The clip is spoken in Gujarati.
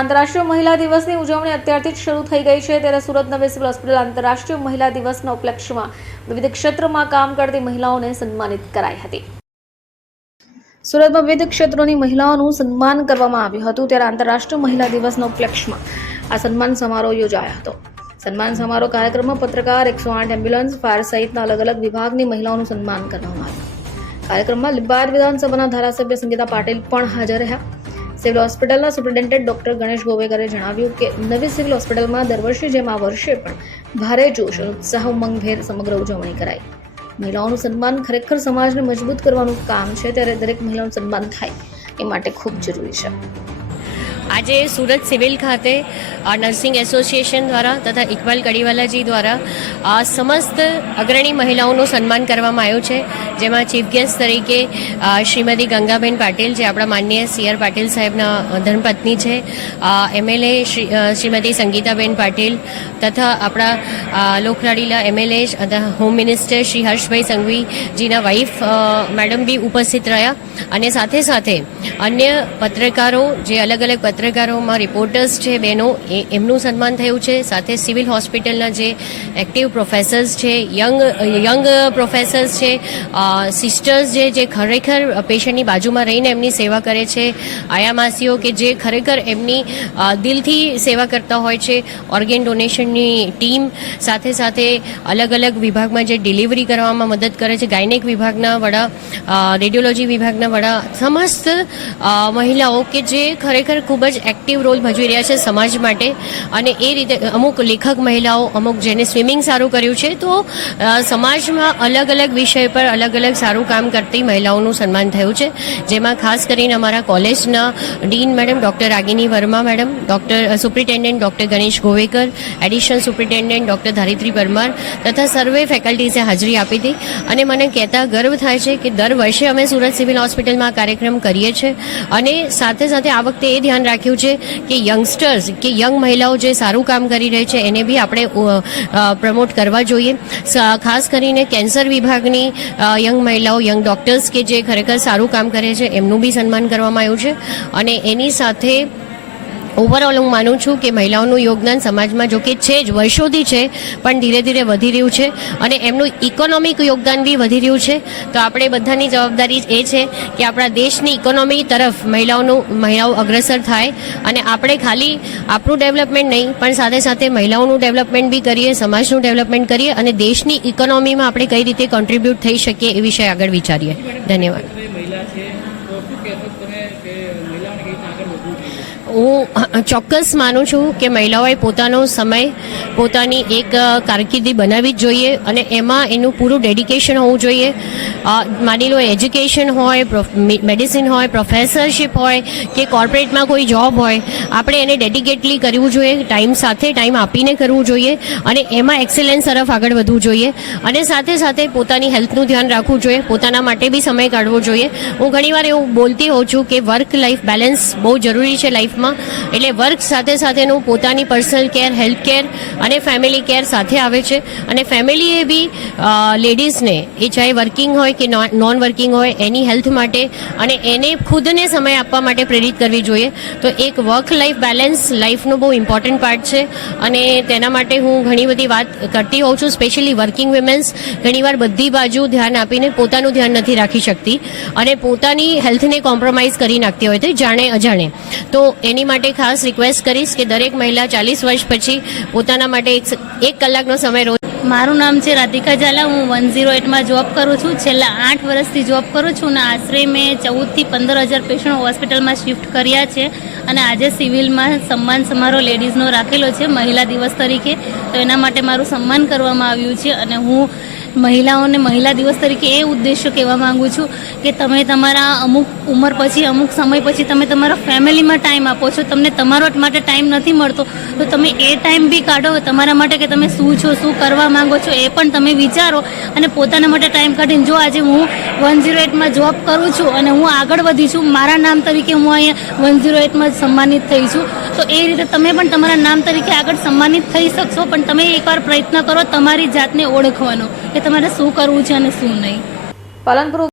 આંતરરાષ્ટ્રીય મહિલા દિવસની ઉજવણી અત્યારથી જ શરૂ થઈ ગઈ છે. ત્યારે સુરત નવી સિવિલ હોસ્પિટલ આંતરરાષ્ટ્રીય મહિલા દિવસના ઉપલક્ષ્યમાં વિવિધ ક્ષેત્રમાં કામ કરતી મહિલાઓને સન્માનિત કરાઈ હતી. સુરતમાં વિવિધ ક્ષેત્રોની મહિલાઓનું સન્માન કરવામાં આવ્યું હતું. ત્યારે આંતરરાષ્ટ્રીય મહિલા દિવસના ઉપલક્ષ્યમાં આ સન્માન સમારોહ યોજાયો હતો. સન્માન સમારોહ કાર્યક્રમમાં પત્રકાર એકસો આઠ એમ્બ્યુલન્સ, ફાયર સહિતના અલગ અલગ વિભાગની મહિલાઓનું સન્માન કરવામાં આવ્યું. કાર્યક્રમમાં લીંબાયત વિધાનસભાના ધારાસભ્ય સંગીતા પાટીલ પણ હાજર રહ્યા. સિવિલ હોસ્પિટલના સુપ્રિન્ટેન્ડન્ટ ડોક્ટર ગણેશ ગોવેકરે જણાવ્યું કે, નવી સિવિલ હોસ્પિટલમાં દર વર્ષે જેમ આ વર્ષે પણ ભારે જોશ અને ઉત્સાહ ઉમંગભેર સમગ્ર ઉજવણી કરાઈ. મહિલાઓનું સન્માન ખરેખર સમાજને મજબૂત કરવાનું કામ છે, ત્યારે દરેક મહિલાઓનું સન્માન થાય એ માટે ખૂબ જરૂરી છે. આજે સુરત સિવિલ ખાતે નર્સિંગ એસોસિએશન દ્વારા તથા ઇકબાલ કડીવાલાજી દ્વારા આ સમસ્ત અગ્રણી મહિલાઓનું સન્માન કરવામાં આવ્યું છે, જેમાં ચીફ ગેસ્ટ તરીકે શ્રીમતી ગંગાબેન પાટીલ જે આપણા માનનીય સી આર પાટીલ સાહેબના ધર્મપત્ની છે એમએલએ શ્રીમતી સંગીતાબેન પાટીલ તથા આપણા લોકલાડીલા એમએલએ તથા હોમ મિનિસ્ટર શ્રી હર્ષભાઈ સંઘવીજીના વાઇફ મેડમ બી ઉપસ્થિત રહ્યા અને સાથે સાથે અન્ય પત્રકારો જે અલગ અલગ પત્રકારોમાં રિપોર્ટર્સ છે, બહેનો એ એમનું સન્માન થયું છે. સાથે સિવિલ હોસ્પિટલના જે એક્ટિવ પ્રોફેસર્સ છે, યંગ યંગ પ્રોફેસર્સ છે સિસ્ટર્સ જે જે ખરેખર પેશન્ટની બાજુમાં રહીને એમની સેવા કરે છે. આયામાસીઓ કે જે ખરેખર એમની દિલથી સેવા કરતા હોય છે, ઓર્ગેન ડોનેશનની ટીમ. સાથે સાથે અલગ અલગ વિભાગમાં જે ડિલિવરી કરવામાં મદદ કરે છે. ગાયનેક વિભાગના વડા રેડિયોલોજી વિભાગના વડા, સમસ્ત મહિલાઓ કે જે ખરેખર ખૂબ જ એક્ટિવ રોલ ભજવી રહ્યા છે સમાજ માટે. અને એ રીતે અમુક લેખક મહિલાઓ અમુક જેને સ્વિમિંગ સારું કર્યું છે, તો સમાજમાં અલગ અલગ વિષય પર અલગ અલગ સારું કામ કરતી મહિલાઓનું સન્માન થયું છે. જેમાં ખાસ કરીને અમારા કોલેજના dean madam doctor Ragini Verma madam, doctor superintendent doctor Ganesh Govekar, additional superintendent doctor Dharitri Parmar તથા સર્વે ફેકલ્ટીઝે હાજરી આપી હતી. અને મને કહેતા ગર્વ થાય છે કે દર વર્ષે અમે સુરત સિવિલ હોસ્પિટલમાં કાર્યક્રમ કરીએ છીએ. અને સાથે સાથે આ વખતે એ ધ્યાન રાખ્યું છે કે યંગસ્ટર્સ, કે યંગ મહિલાઓ જે સારું કામ કરી રહી છે, એને બી આપણે પ્રમોટ કરવા જોઈએ. ખાસ કરીને કેન્સર વિભાગની યંગ મહિલાઓ, યંગ ડોક્ટર્સ કે જે ખરેખર સારું કામ કરે છે, એમનું બી સન્માન કરવામાં આવ્યું છે. અને એની સાથે ઓવરઓલ હું માનું છું કે મહિલાઓનું યોગદાન સમાજમાં જો કે છે જ, વર્ષોથી છે, પણ ધીરે ધીરે વધી રહ્યું છે અને એમનું ઇકોનોમિક યોગદાન બી વધી રહ્યું છે. તો આપણે બધાની જવાબદારી એ છે કે આપણા દેશની ઇકોનોમી તરફ મહિલાઓનું, મહિલાઓ અગ્રસર થાય અને આપણે ખાલી આપણું ડેવલપમેન્ટ નહીં, પણ સાથે સાથે મહિલાઓનું ડેવલપમેન્ટ બી કરીએ, સમાજનું ડેવલપમેન્ટ કરીએ અને દેશની ઇકોનોમીમાં આપણે કઈ રીતે કોન્ટ્રીબ્યુટ થઈ શકીએ એ વિશે આગળ વિચારીએ. ધન્યવાદ. હું ચોક્કસ માનું છું કે મહિલાઓએ પોતાનો સમય, પોતાની એક કારકિર્દી બનાવવી જ જોઈએ અને એમાં એનું પૂરું ડેડિકેશન હોવું જોઈએ. માની લો એજ્યુકેશન હોય મેડિસિન હોય પ્રોફેસરશિપ હોય કે કોર્પોરેટમાં કોઈ જોબ હોય, આપણે એને ડેડિકેટલી કરવું જોઈએ ટાઈમ સાથે ટાઈમ આપીને કરવું જોઈએ અને એમાં એક્સેલન્સ તરફ આગળ વધવું જોઈએ અને સાથે સાથે પોતાની હેલ્થનું ધ્યાન રાખવું જોઈએ, પોતાના માટે બી સમય કાઢવો જોઈએ. હું ઘણીવાર એવું બોલતી હોઉં છું કે વર્ક લાઈફ બેલેન્સ બહુ જરૂરી છે લાઈફમાં એટલે વર્ક સાથે સાથેનું પોતાની પર્સનલ કેર હેલ્થ કેર અને ફેમિલી કેર સાથે આવે છે. અને ફેમિલીએ બી લેડીઝને એ ચાહે વર્કિંગ હોય કે નોન વર્કિંગ હોય, એની હેલ્થ માટે અને એને ખુદને સમય આપવા માટે પ્રેરિત કરવી જોઈએ. તો એક વર્ક લાઈફ બેલેન્સ લાઈફનો બહુ ઇમ્પોર્ટન્ટ પાર્ટ છે. અને તેના માટે હું ઘણી બધી વાત કરતી હોઉં છું સ્પેશિયલી વર્કિંગ વિમેન્સ ઘણીવાર બધી બાજુ ધ્યાન આપીને પોતાનું ધ્યાન નથી રાખી શકતી. અને પોતાની હેલ્થને કોમ્પ્રોમાઇઝ કરી નાખતી હોય તો જાણે અજાણે. તો એની માટે ખાસ રિક્વેસ્ટ કરીશ કે દરેક મહિલા ચાલીસ વર્ષ પછી પોતાના માટે એક કલાકનો સમય રોજ મારું નામ છે રાધિકા ઝાલા. હું વન ઝીરો એટમાં જોબ કરું છું. છેલ્લા આઠ વર્ષથી જોબ કરું છું અને આશરે મેં ચૌદથી પંદર હજાર પેશન્ટ હોસ્પિટલમાં શિફ્ટ કર્યા છે અને આજે સિવિલમાં સન્માન સમારોહ લેડીઝનો રાખેલો છે, મહિલા દિવસ તરીકે. તો એના માટે મારું સન્માન કરવામાં આવ્યું છે અને હું મહિલાઓને મહિલા દિવસ તરીકે એ ઉદ્દેશ્ય કહેવા માંગુ છું કે તમે તમારા અમુક ઉંમર પછી, અમુક સમય પછી તમે તમારા ફેમિલીમાં ટાઈમ આપો છો. તમને તમારો માટે ટાઈમ નથી મળતો. તો તમે એ ટાઈમ બી કાઢો. તમારા માટે કે તમે શું છો, શું કરવા માંગો છો એ પણ તમે વિચારો અને પોતાના માટે ટાઈમ કાઢીને જો આજે હું વન ઝીરો એટમાં જોબ કરું છું અને હું આગળ વધી છું, મારા નામ તરીકે હું અહીંયા વન ઝીરો એટમાં સન્માનિત થઈ છું. તો એ રીતે તમે પણ તમારા નામ તરીકે આગળ સન્માનિત થઈ શકશો, પણ તમે એકવાર પ્રયત્ન કરો તમારી જાતને ઓળખવાનો કે તમારે શું કરવું છે અને શું નહીં. પાલનપુર